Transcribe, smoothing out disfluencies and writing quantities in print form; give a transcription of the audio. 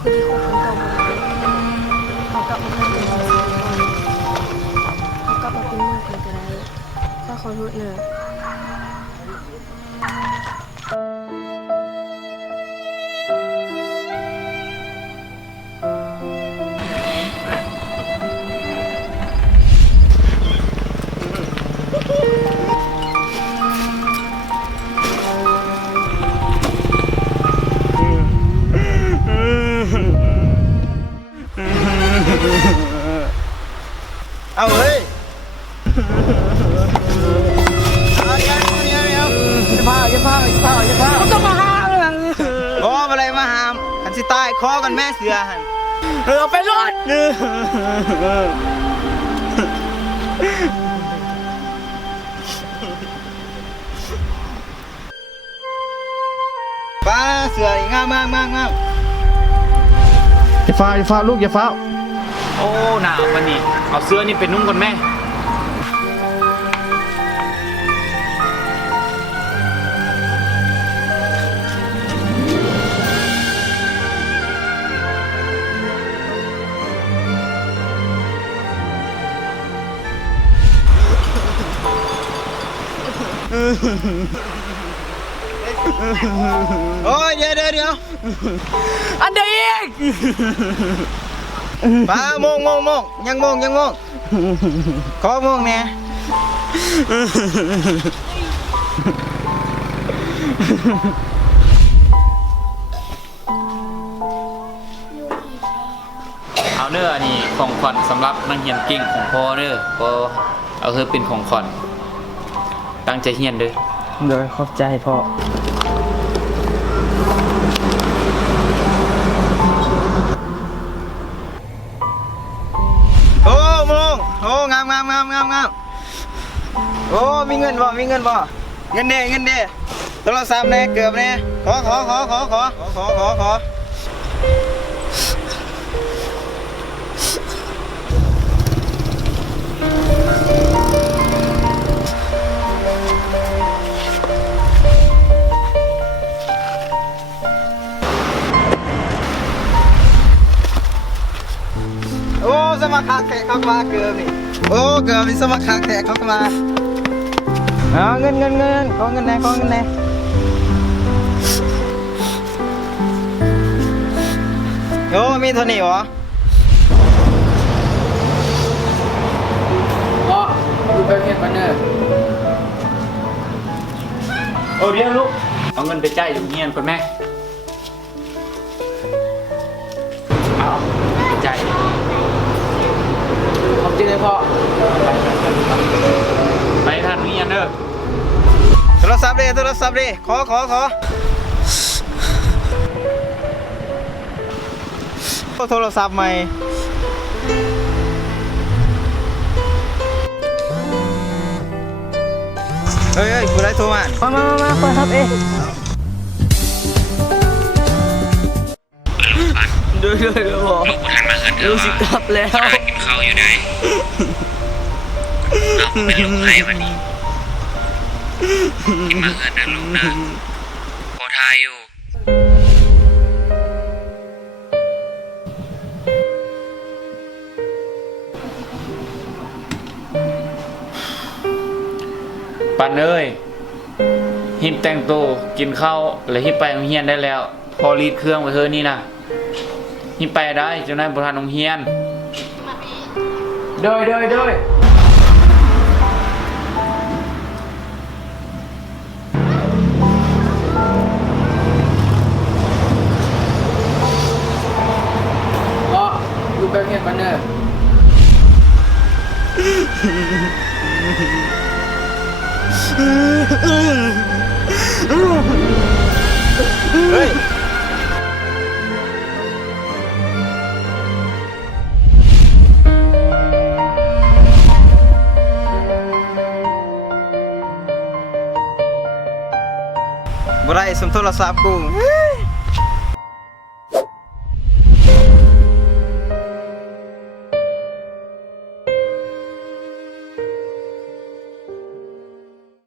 คือที่คบกันเก่าหมดเลยเขากลับมาเป็นคนเสียก่อนเขากลับมาเป็นหมู่กันก็ได้ถ้าขอโทษเนอะ เอาเฮ้ยอย่าพาต้องมาห้ามเลย โอ้อะไรมาหามขันสิตายคอกันแม่เสือหัน เอาไปรถ ป้าเสืองามอย่าฟ้าลูกอย่าฟ้า โอ้หนาววันนี้เอาเสื้อนี่ไปนุ่งก่อนแม่โอ้ยเดี๋ยวอันเดียอีก ป้ามงยังมงขอมงเนี่ย เอาเด้ออันนี้ของขวัญสำหรับนักเรียนเก่งของพ่อเด้อก็เอาเธอเป็นของขวัญตั้งใจเรียนเด้อ เดี๋ยวขอบใจพ่อ โอ้มงโอ้งามโอ้มีเงินบ่เงินเด้โทรศัพท์แน่เกือบแน่ขอโอ้สมัครแขกเข้ามาเกือบนี่โอ้เกือบมีสมัครแขกเข้ามาเอาเงินขอเงินแน่โอ้มีเท่านี้เหรอ พ่อดูไปเพียงกันเด้อโอ้เดี๋ยวลูกเอาเงินไปจ่ายโรงเรียนก่อนแม่เอาไปจ่ายขอบใจเลยพ่อไปทานโรงเรียนเด้อ โทรศัพท์ดิขอโทรศัพท์ใหม่เฮ้ยผู้ใดโทรมา มาคอยทับเอง ด้วยพ่อรู้สึกกลับแล้ว กินข้าวอยู่ไหนเอาผมเป็นลูกให้วันนี้กินมาเงินนะลูกนะพอทายอยู่ ปันเอ้ยหิบแต่งตัวกินข้าวแล้วหิบไปโรงเรียนได้แล้ว พอรีดเครื่องไปเธอนี่นะหิบไปได้เจ้านายประธานโรงเรียนโดยพ่อดูไปเพียงกันเด้อ เฮ้ยบ่ได้สมโทรศัพท์กู